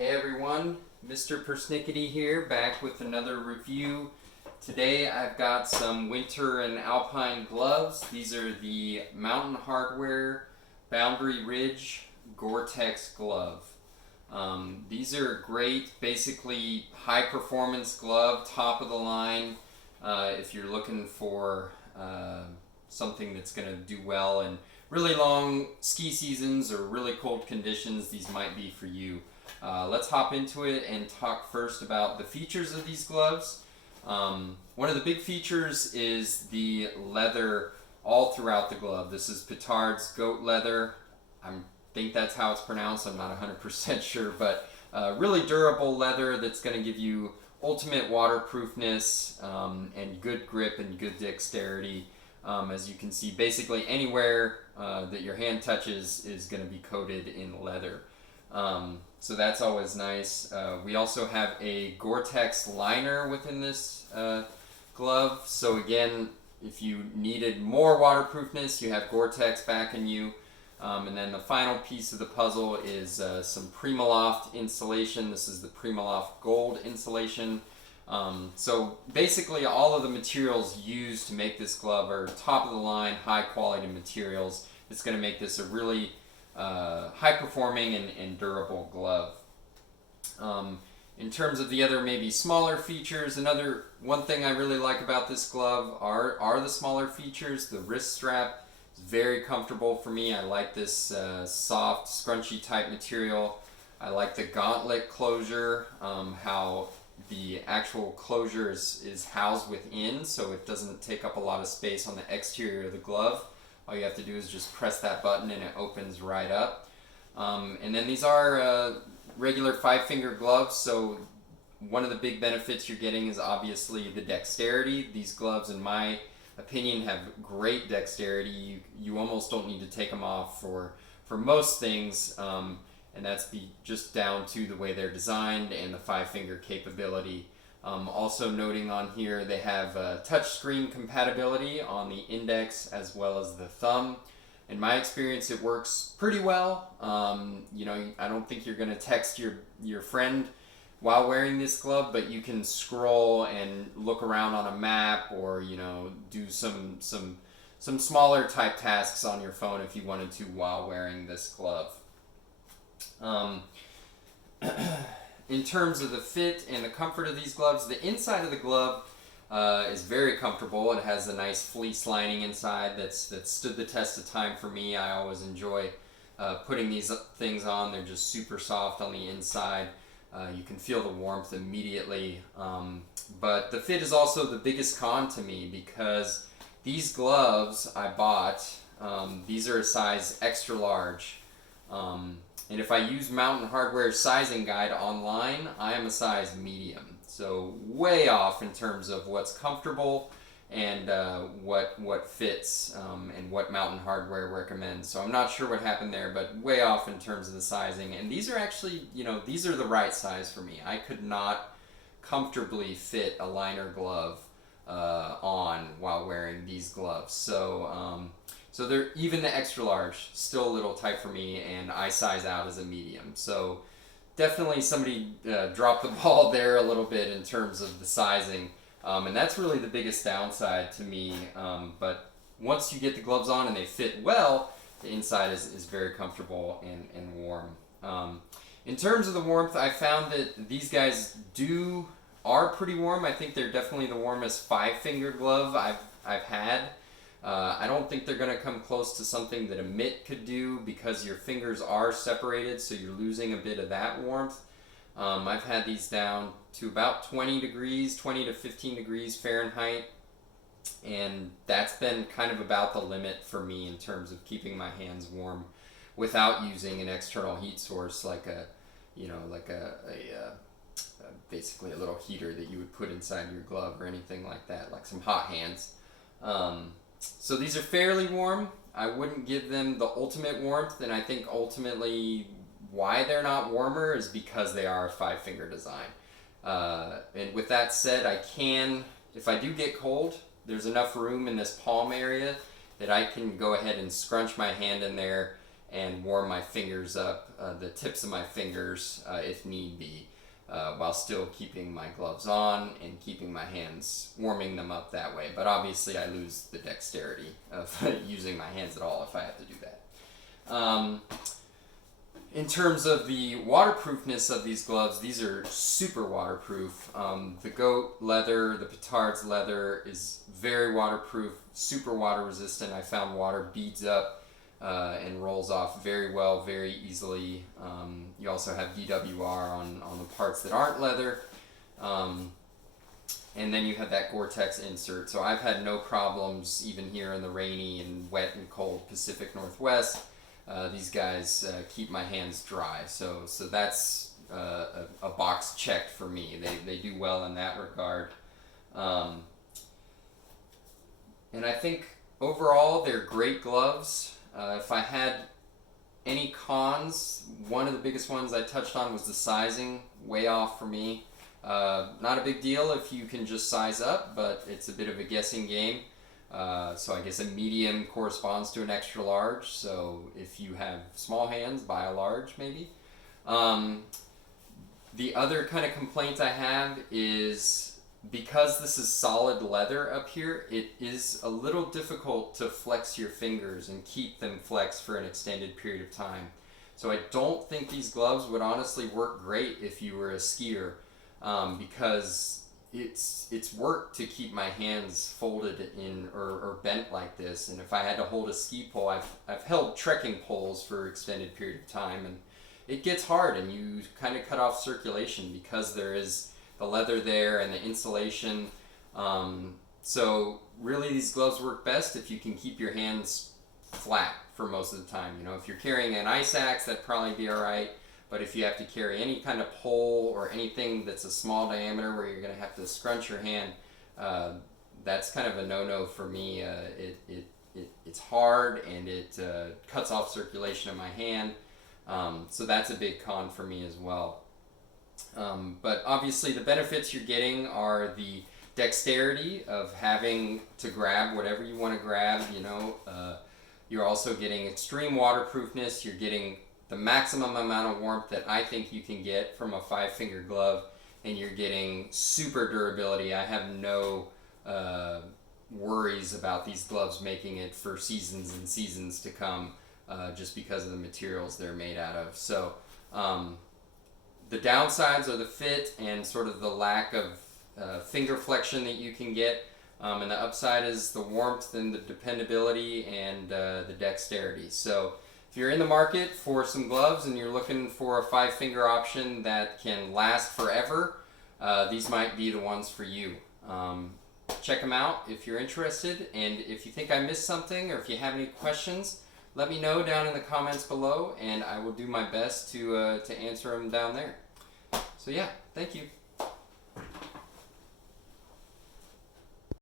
Hey everyone, Mr. Persnickety here, back with another review. Today I've got some winter and alpine gloves. These are the Mountain Hardwear Boundary Ridge Gore-Tex Glove. These are great, basically high performance glove, top of the line. If you're looking for something that's going to do well in really long ski seasons or really cold conditions, these might be for you. Let's hop into it and talk first about the features of these gloves. One of the big features is the leather all throughout the glove. This is Petard's goat leather. I think that's how it's pronounced. I'm not 100% sure, but really durable leather that's going to give you ultimate waterproofness and good grip and good dexterity. As you can see, basically anywhere that your hand touches is going to be coated in leather. So that's always nice. We also have a Gore-Tex liner within this glove. So again, if you needed more waterproofness, you have Gore-Tex backing you. And then the final piece of the puzzle is some Primaloft insulation. This is the Primaloft Gold insulation. So basically all of the materials used to make this glove are top of the line, high quality materials. It's going to make this a really high performing and durable glove. In terms of the other maybe smaller features, one thing I really like about this glove are the smaller features. The wrist strap is very comfortable for me. I like this soft, scrunchy type material. I like the gauntlet closure, how the actual closure is housed within, so it doesn't take up a lot of space on the exterior of the glove. All you have to do is just press that button and it opens right up. And then these are regular 5-finger gloves, so one of the big benefits you're getting is obviously the dexterity. These gloves, in my opinion, have great dexterity. You almost don't need to take them off for most things, and that's just down to the way they're designed and the 5-finger capability. Also noting on here, they have touchscreen compatibility on the index as well as the thumb. In my experience, it works pretty well. I don't think you're going to text your friend while wearing this glove, but you can scroll and look around on a map, or do some smaller type tasks on your phone if you wanted to while wearing this glove. In terms of the fit and the comfort of these gloves, the inside of the glove is very comfortable. It has a nice fleece lining inside that's stood the test of time for me. I always enjoy putting these things on. They're just super soft on the inside. You can feel the warmth immediately. But the fit is also the biggest con to me, because these gloves I bought, these are a size extra large. And if I use Mountain Hardwear's sizing guide online, I am a size medium. So way off in terms of what's comfortable and what fits and what Mountain Hardwear recommends. So I'm not sure what happened there, but way off in terms of the sizing. And these are actually, these are the right size for me. I could not comfortably fit a liner glove on while wearing these gloves. So they're even the extra large, still a little tight for me, and I size out as a medium. So definitely somebody dropped the ball there a little bit in terms of the sizing, and that's really the biggest downside to me. But once you get the gloves on and they fit well, the inside is very comfortable and warm. In terms of the warmth, I found that these guys are pretty warm. I think they're definitely the warmest 5-finger glove I've had. I don't think they're going to come close to something that a mitt could do, because your fingers are separated, so you're losing a bit of that warmth. I've had these down to about 20 to 15 degrees Fahrenheit, and that's been kind of about the limit for me in terms of keeping my hands warm without using an external heat source like basically a little heater that you would put inside your glove or anything like that, like some hot hands. So these are fairly warm. I wouldn't give them the ultimate warmth, and I think ultimately why they're not warmer is because they are a 5-finger design. And with that said, if I do get cold, there's enough room in this palm area that I can go ahead and scrunch my hand in there and warm my fingers up, the tips of my fingers, if need be, while still keeping my gloves on and keeping my hands, warming them up that way. But obviously I lose the dexterity of using my hands at all if I have to do that. In terms of the waterproofness of these gloves, these are super waterproof. The goat leather, the petard's leather is very waterproof, super water resistant. I found water beads up and rolls off very well, very easily. You also have DWR on the parts that aren't leather. And then you have that Gore-Tex insert. So I've had no problems even here in the rainy and wet and cold Pacific Northwest. These guys keep my hands dry, so that's a box checked for me. They do well in that regard. And I think overall they're great gloves. If I had any cons, one of the biggest ones I touched on was the sizing, way off for me. Not a big deal if you can just size up, but it's a bit of a guessing game. So I guess a medium corresponds to an extra large, so if you have small hands, buy a large maybe. The other kind of complaint I have is because this is solid leather up here, it is a little difficult to flex your fingers and keep them flexed for an extended period of time. So I don't think these gloves would honestly work great if you were a skier, because it's work to keep my hands folded in or bent like this. And if I had to hold a ski pole, I've held trekking poles for an extended period of time, and it gets hard and you kind of cut off circulation because there is the leather there and the insulation. So really these gloves work best if you can keep your hands flat for most of the time. You know, if you're carrying an ice axe, that'd probably be all right. But if you have to carry any kind of pole or anything that's a small diameter where you're going to have to scrunch your hand, that's kind of a no-no for me. It's hard and it cuts off circulation in my hand. So that's a big con for me as well. But obviously the benefits you're getting are the dexterity of having to grab whatever you want to grab. You know, you're also getting extreme waterproofness. You're getting the maximum amount of warmth that I think you can get from a 5-finger glove, and you're getting super durability. I have no worries about these gloves making it for seasons and seasons to come, just because of the materials they're made out of. So the downsides are the fit and sort of the lack of finger flexion that you can get, and the upside is the warmth and the dependability and the dexterity. So if you're in the market for some gloves and you're looking for a 5-finger option that can last forever, these might be the ones for you. Check them out if you're interested, and if you think I missed something or if you have any questions, let me know down in the comments below and I will do my best to answer them down there. So yeah, thank you.